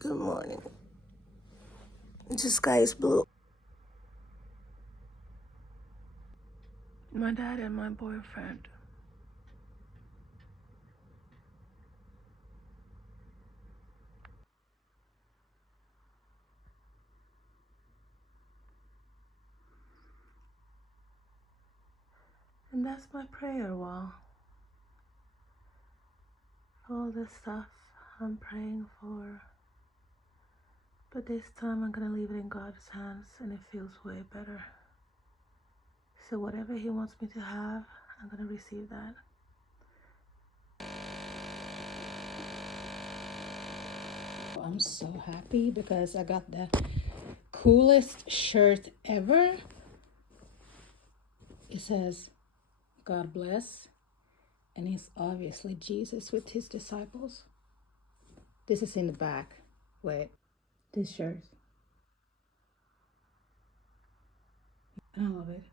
Good morning. The sky is blue. My dad and my boyfriend. And that's my prayer wall. All the stuff I'm praying for. But this time I'm gonna leave it in God's hands, and it feels way better. So whatever He wants me to have, I'm gonna receive that. I'm so happy because I got the coolest shirt ever. It says, God bless. And it's obviously Jesus with his disciples. This is in the back. Wait, this shirt. I love it.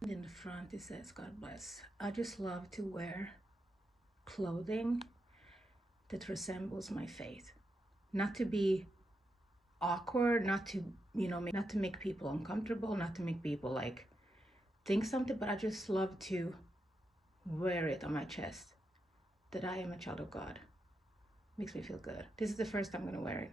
And in the front it says, God bless. I just love to wear clothing that resembles my faith. Not to be awkward, not to, not to make people uncomfortable, not to make people like think something, but I just love to wear it on my chest that I am a child of God. Makes me feel good. This is the first time I'm gonna wear it.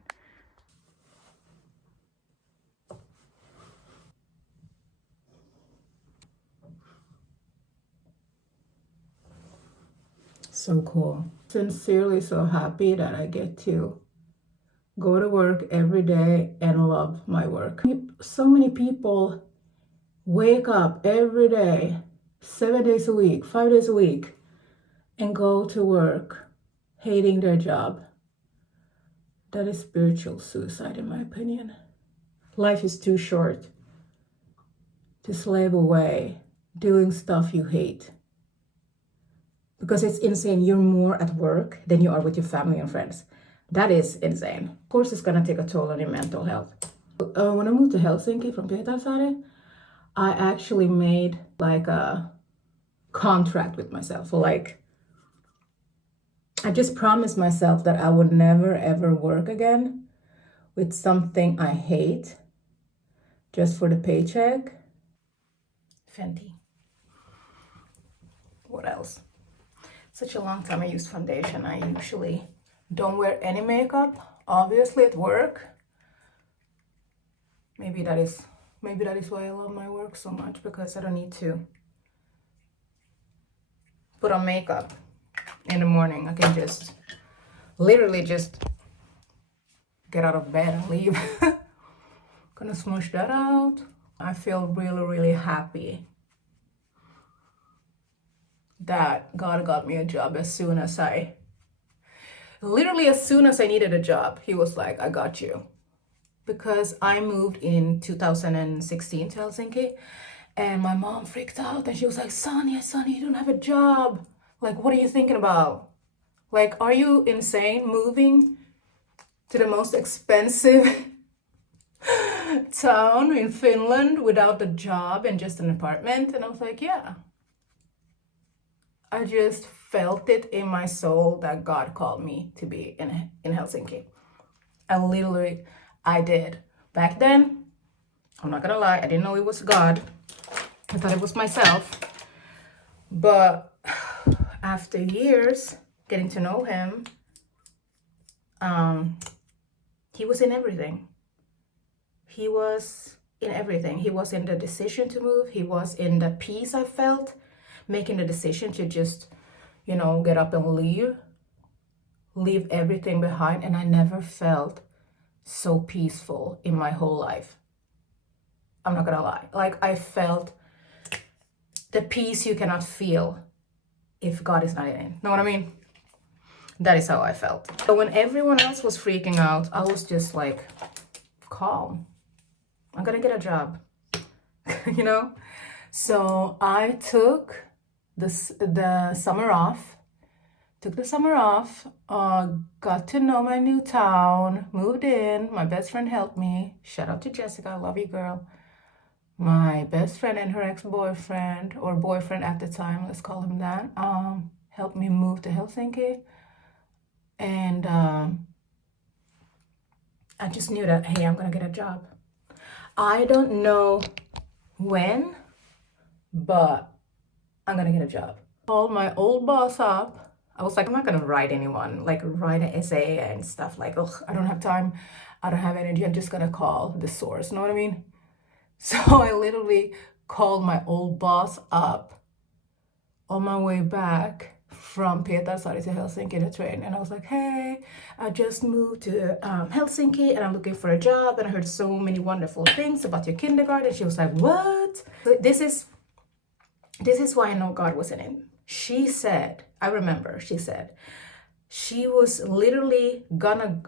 So cool. Sincerely so happy that I get to go to work every day and love my work. So many people wake up every day, 7 days a week, 5 days a week, and go to work hating their job. That is spiritual suicide, in my opinion. Life is too short to slave away doing stuff you hate. Because it's insane. You're more at work than you are with your family and friends. That is insane. Of course, it's gonna take a toll on your mental health. When I moved to Helsinki from Pietarsaari, I actually made like a contract with myself. Like, I just promised myself that I would never ever work again with something I hate just for the paycheck. Fenty. What else? Such a long time I used foundation. I usually don't wear any makeup, obviously at work. Maybe that is why I love my work so much, because I don't need to put on makeup in the morning. I can just literally just get out of bed and leave. Gonna smush that out. I feel really, really happy that God got me a job as soon as I needed a job. He was like, I got you. Because I moved in 2016 to Helsinki, and my mom freaked out and she was like, Sonia, you don't have a job. Like, what are you thinking about? Like, are you insane moving to the most expensive town in Finland without a job and just an apartment? And I was like, yeah. I just felt it in my soul that God called me to be in Helsinki. I did. Back then, I'm not gonna lie, I didn't know it was God. I thought it was myself. But after years getting to know him, he was in everything. He was in everything. He was in the decision to move. He was in the peace I felt, making the decision to just, get up and leave everything behind. And I never felt so peaceful in my whole life. I'm not gonna lie. Like, I felt the peace you cannot feel if God is not in it. Know what I mean? That is how I felt. So when everyone else was freaking out, I was just like, calm. I'm gonna get a job. So I took the summer off. Got to know my new town, moved in. My best friend helped me. Shout out to Jessica, I love you, girl. My best friend and her ex-boyfriend, or boyfriend at the time, let's call him that, helped me move to Helsinki. And just knew that, hey, I'm gonna get a job. I don't know when, but I'm gonna get a job. Called my old boss up. I was like, I'm not gonna write anyone, like write an essay and stuff like, oh, I don't have time, I don't have energy, I'm just gonna call the source, know what I mean? So I literally called my old boss up on my way back from Pietarsaari to Helsinki in a train, and I was like, hey, I just moved to Helsinki and I'm looking for a job, and I heard so many wonderful things about your kindergarten. She was like, what? This is why I know God was in it. She said, I remember she said, she was literally gonna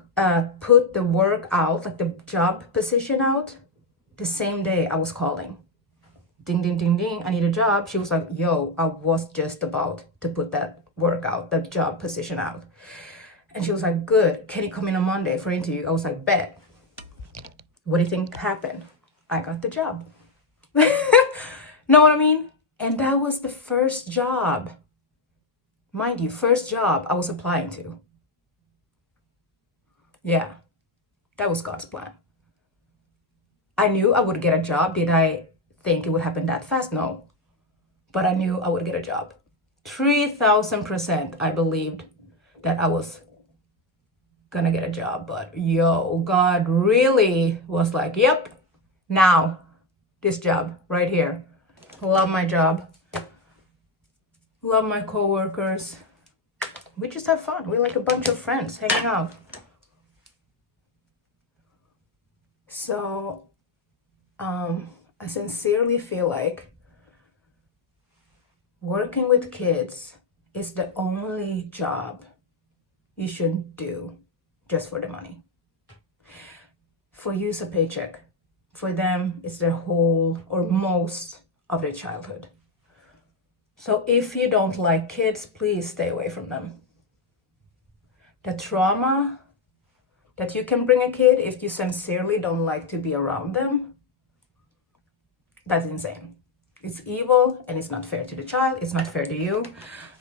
put the work out, like the job position out, the same day I was calling. Ding, ding, ding, ding, I need a job. She was like, yo, I was just about to put that work out, that job position out. And she was like, good, can you come in on Monday for interview? I was like, bet. What do you think happened? I got the job. Know what I mean? And that was the first job, mind you, first job I was applying to. Yeah, that was God's plan. I knew I would get a job. Did I think it would happen that fast? No. But I knew I would get a job. 3,000% I believed that I was gonna get a job. But yo, God really was like, yep, now, this job right here. Love my job. Love my coworkers. We just have fun. We're like a bunch of friends hanging out. So, I sincerely feel like working with kids is the only job you should do just for the money. For you, it's a paycheck. For them, it's their whole or most of their childhood. So if you don't like kids, please stay away from them. The trauma that you can bring a kid if you sincerely don't like to be around them, that's insane. It's evil and it's not fair to the child. It's not fair to you.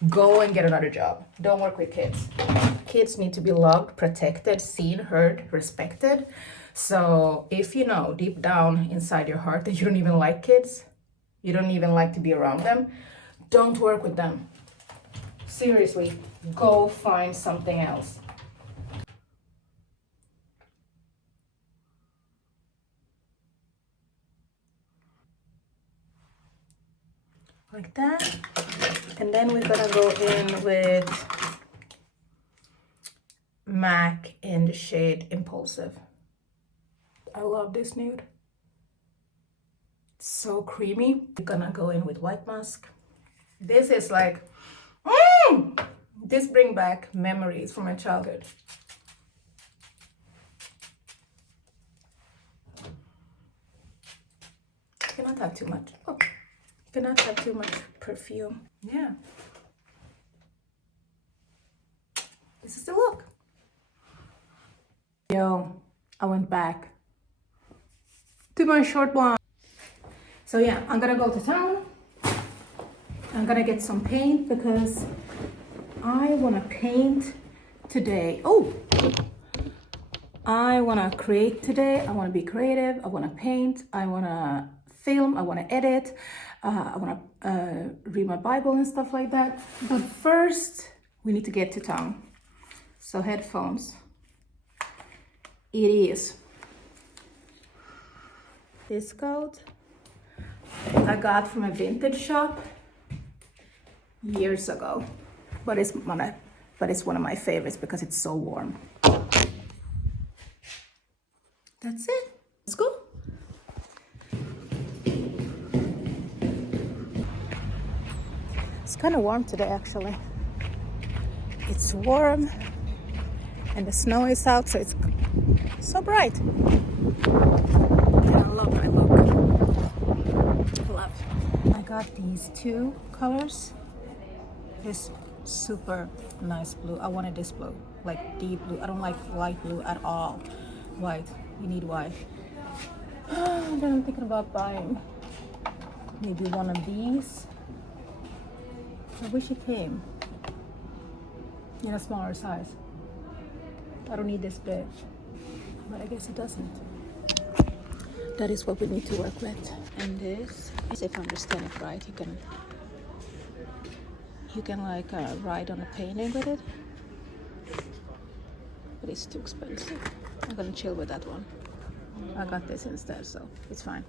Go and get another job. Don't work with kids. Kids need to be loved, protected, seen, heard, respected. So if you know deep down inside your heart that you don't even like kids, you don't even like to be around them, don't work with them. Seriously, go find something else. Like that. And then we're gonna go in with MAC in the shade Impulsive. I love this nude. It's so creamy. We're gonna go in with White Musk. This is like, this brings back memories from my childhood. You cannot have too much. Oh, you cannot have too much perfume. Yeah. This is the look. Yo, I went back to my short blonde. So yeah, I'm gonna go to town. I'm gonna get some paint because I wanna paint today. Oh, I wanna create today. I wanna be creative. I wanna paint. I wanna film. I wanna edit. I wanna read my Bible and stuff like that. But first, we need to get to town. So headphones. It is this coat I got from a vintage shop years ago, but it's one of my favorites because it's so warm. That's it. Let's go. It's kind of warm today, actually. It's warm, and the snow is out, so it's so bright. I love my look. Love. I got these two colors. This super nice blue. I wanted this blue, like deep blue. I don't like light blue at all. White. You need white. Then I'm thinking about buying maybe one of these. I wish it came in a smaller size. I don't need this big. but I guess it doesn't. That is what we need to work with. And this, if I understand it right, you can like write on a painting with it, but it's too expensive. I'm gonna chill with that one. I got this instead, so it's fine.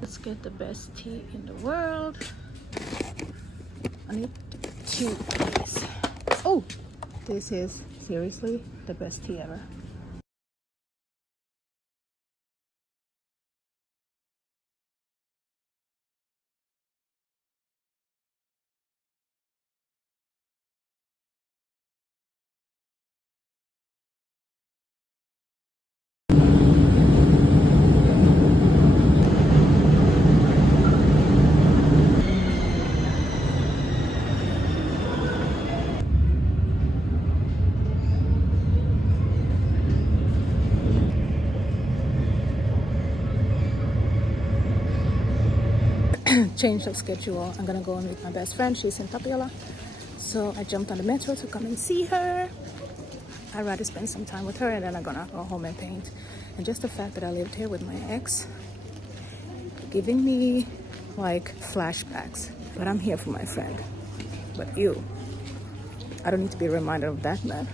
Let's get the best tea in the world. I need 2 of this. Oh, this is seriously the best tea ever. Change of schedule. I'm gonna go and meet my best friend. She's in Tapiola. So I jumped on the metro to come and see her. I'd rather spend some time with her and then I'm gonna go home and paint. And just the fact that I lived here with my ex, giving me like flashbacks. But I'm here for my friend. But you, I don't need to be reminded of that man.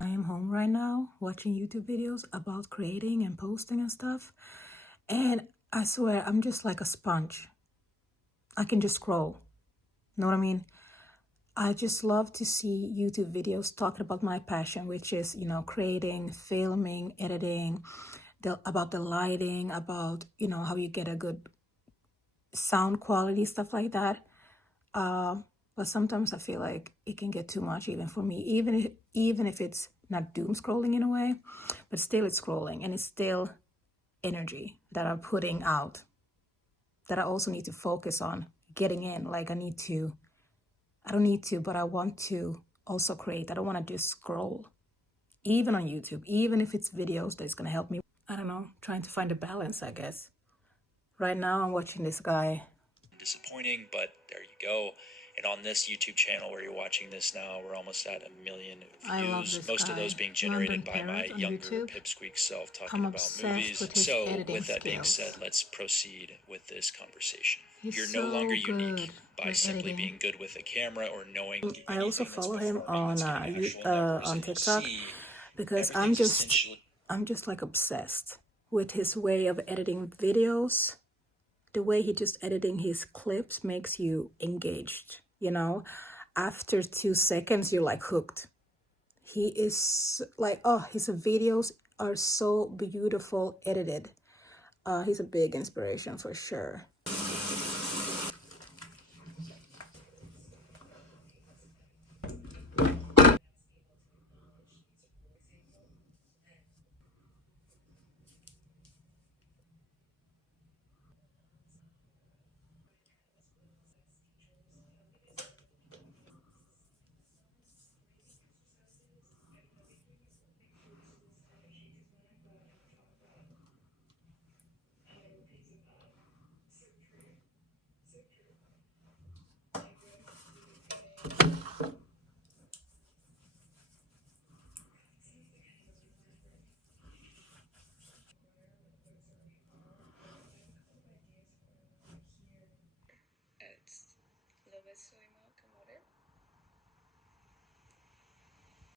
I am home right now watching YouTube videos about creating and posting and stuff. And I swear, I'm just like a sponge. I can just scroll. Know what I mean? I just love to see YouTube videos talking about my passion, which is, creating, filming, editing, about the lighting, about, how you get a good sound quality, stuff like that. But sometimes I feel like it can get too much even for me, even if it's not doom scrolling in a way, but still it's scrolling and it's still energy that I'm putting out that I also need to focus on getting in. Like I don't need to, but I want to also create. I don't want to just scroll, even on YouTube, even if it's videos that's going to help me. I don't know, trying to find a balance, I guess. Right now I'm watching this guy. Disappointing, but there you go. And on this YouTube channel where you're watching this now, we're almost at 1 million views. Most of those being generated by my younger Pipsqueak self talking about movies. So with that being said, let's proceed with this conversation. You're no longer unique by simply being good with a camera or knowing. I also follow him on TikTok because I'm just like obsessed with his way of editing videos. The way he just editing his clips makes you engaged, After 2 seconds, you're like hooked. He is like, his videos are so beautiful edited. He's a big inspiration for sure.